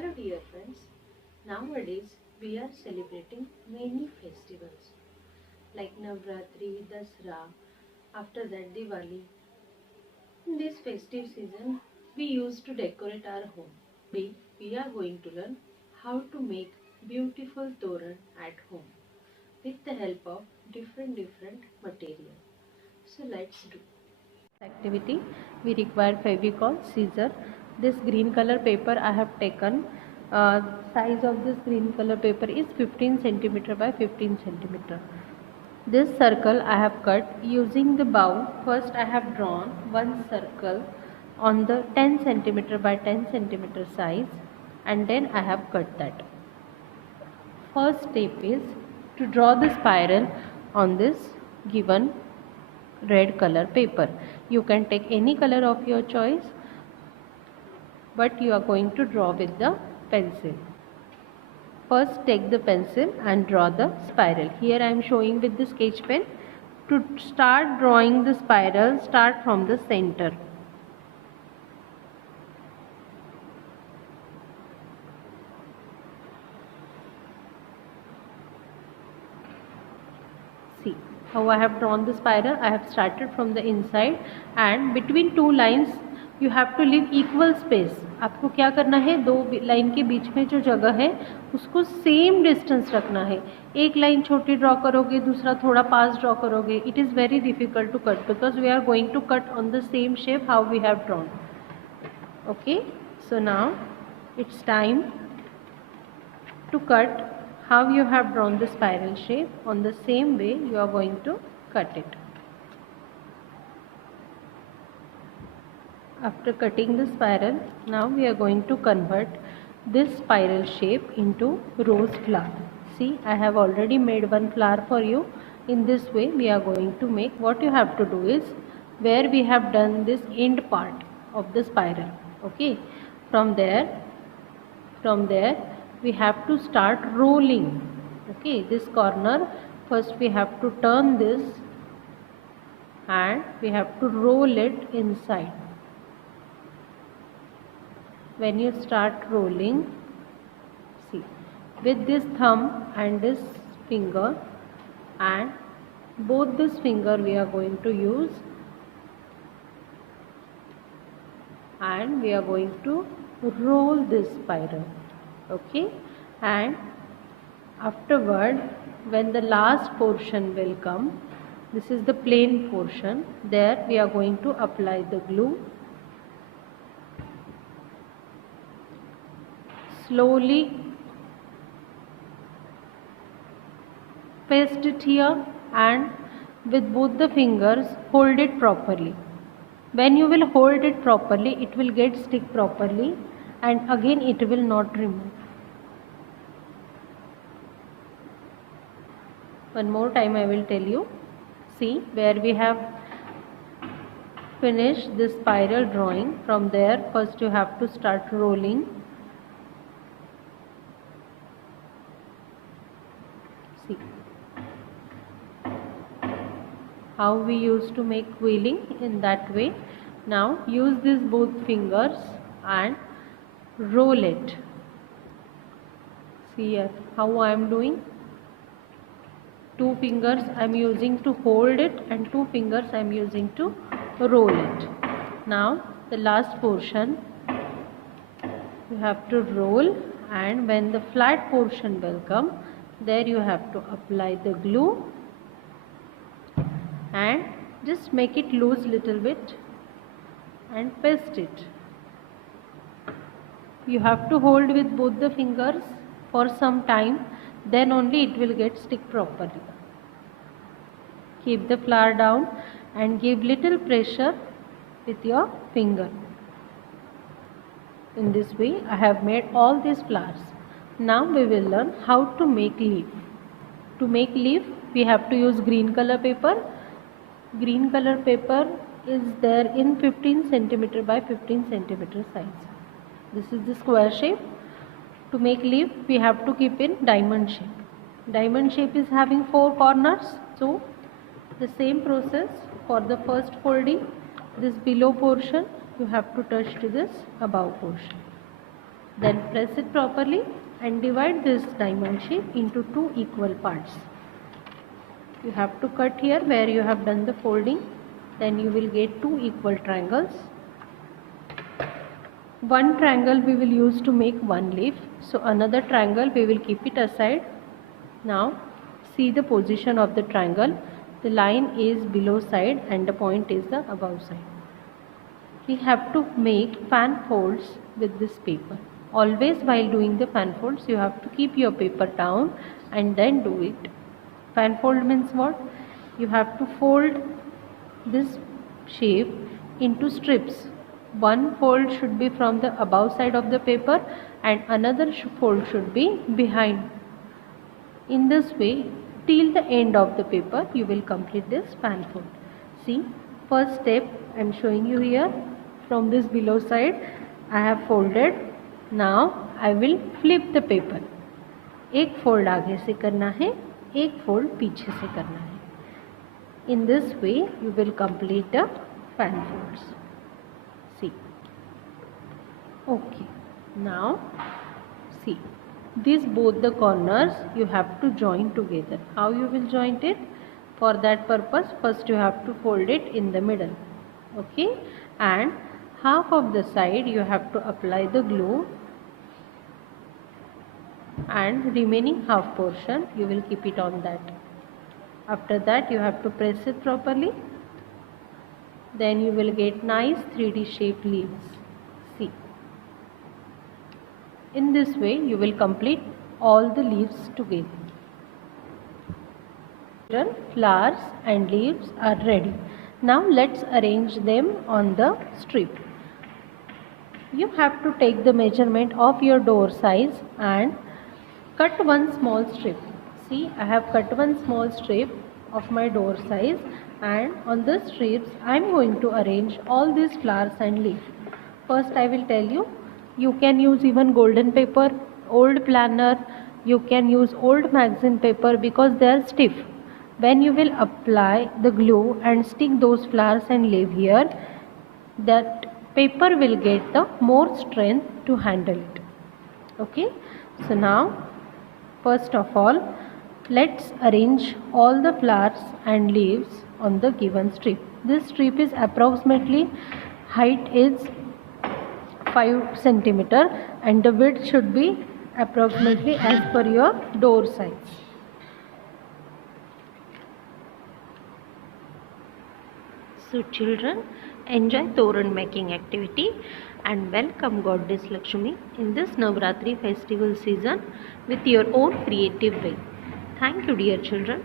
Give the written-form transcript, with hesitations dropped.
Hello dear friends, nowadays we are celebrating many festivals like Navratri, Dasra, after that Diwali. In this festive season, we used to decorate our home. We are going to learn how to make beautiful toran at home with the help of different material. So let's do. Activity, we require Fevicol, scissor. This green color paper I have taken. Size of this green color paper is 15 centimeter by 15 centimeter. This circle I have cut using the bowl. First I have drawn one circle on the 10 centimeter by 10 centimeter size, and then I have cut that. First step is to draw the spiral on this given red color paper. You can take any color of your choice, but you are going to draw with the pencil. First take the pencil and draw the spiral. Here I am showing with the sketch pen. To start drawing the spiral, start from the center. See how I have drawn the spiral. I have started from the inside, and between two lines you have to leave equal space. आपको क्या करना है, दो line के बीच में जो जगह है उसको सेम डिस्टेंस रखना है. एक लाइन छोटी ड्रॉ करोगे, दूसरा थोड़ा पास ड्रॉ करोगे. It is very difficult to cut because we are going to cut on the same shape how we have drawn. Okay, so now it's time to cut how you have drawn the spiral shape. On the same way you are going to cut it. After cutting the spiral, now we are going to convert this spiral shape into rose flower. See, I have already made one flower for you. In this way we are going to make. What you have to do is, where we have done this end part of the spiral, okay, from there we have to start rolling. Okay, this corner first we have to turn this and we have to roll it inside. When you start rolling, see, with this thumb and this finger, and both this finger we are going to use, and we are going to roll this spiral. Okay, and afterward when the last portion will come, this is the plain portion, there we are going to apply the glue. Slowly paste it here and with both the fingers hold it properly. When you will hold it properly, it will get stick properly and again it will not remove. One more time I will tell you. See, where we have finished this spiral drawing, from there first you have to start rolling. See how we used to make quilling, in that way. Now use these both fingers and roll it. See here how I am doing. Two fingers I am using to hold it and two fingers I am using to roll it. Now the last portion you have to roll, and when the flat portion will come, there you have to apply the glue and just make it loose little bit and paste it. You have to hold with both the fingers for some time, then only it will get stick properly. Keep the flower down and give little pressure with your finger. In this way I have made all these flowers. Now we will learn how to make leaf. To make leaf we have to use green color paper. Green color paper is there in 15 centimeter by 15 centimeter size. This is the square shape. To make leaf we have to keep in diamond shape. Diamond shape is having 4 corners, so the same process for the first folding. This below portion you have to touch to this above portion. Then press it properly and divide this diamond shape into 2 equal parts. You have to cut here where you have done the folding. Then you will get 2 equal triangles. One triangle we will use to make one leaf. So another triangle we will keep it aside. Now see the position of the triangle. The line is below side and the point is the above side. We have to make fan folds with this paper. Always while doing the fan folds you have to keep your paper down and then do it. Fan fold means what? You have to fold this shape into strips. One fold should be from the above side of the paper and another fold should be behind. In this way, till the end of the paper, you will complete this fan fold. See, first step I am showing you here. From this below side, I have folded. Now I will flip the paper. एक fold आगे से करना है, एक fold पीछे से करना है. In this way, you will complete the fan folds. See. Okay. Now, see. These both the corners you have to join together. How you will join it? For that purpose, first you have to fold it in the middle. Okay. And half of the side you have to apply the glue. And remaining half portion you will keep it on that. After that you have to press it properly. Then you will get nice 3D shaped leaves. See. In this way you will complete all the leaves together. Flowers and leaves are ready. Now let's arrange them on the strip. You have to take the measurement of your door size and cut one small strip. See, I have cut one small strip of my door size, and on the strips I am going to arrange all these flowers and leaves. First I will tell you, you can use even golden paper, old planner, you can use old magazine paper because they are stiff. When you will apply the glue and stick those flowers and leaf here, that paper will get the more strength to handle it. Okay, so now first of all, let's arrange all the flowers and leaves on the given strip. This strip is approximately, height is 5 cm and the width should be approximately as per your door size. So children, enjoy Toran making activity and welcome Goddess Lakshmi in this Navratri festival season with your own creative way. Thank you dear children.